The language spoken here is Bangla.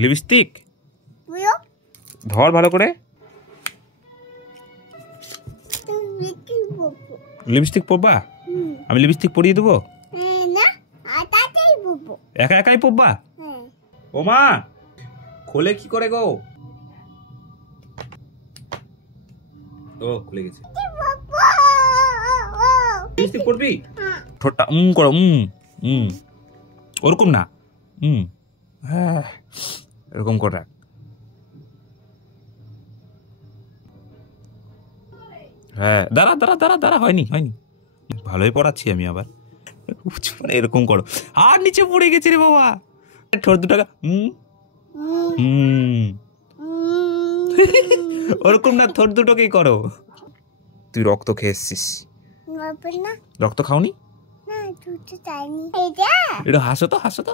লিপস্টিক ধর ভালো করে। লিপস্টিক পরবা? আমি লিপস্টিক পরিয়ে দেবো? একা একাই পরবা? ও মা, খোলে কি করে গো? ও খুলে গেছে। লিপস্টিক পরবি? ঠোঁটটা করো, ওরকম না, হ্যাঁ এরকম করে রাখ। হ্যাঁ দাঁড়া দাঁড়া দাঁড়া দাঁড়া, হয়নি হয়নি, ভালোই পড়াচ্ছি আমি। আবার এরকম করো। আর নিচে পড়ে গেছে রে বাবা। ঠোঁট দুটাকা ওরকম না, ঠোঁট দুটোকেই করো। তুই রক্ত খেয়ে এসছিস? রক্ত খাওনি? এটা হাসো তো, হাসো তো।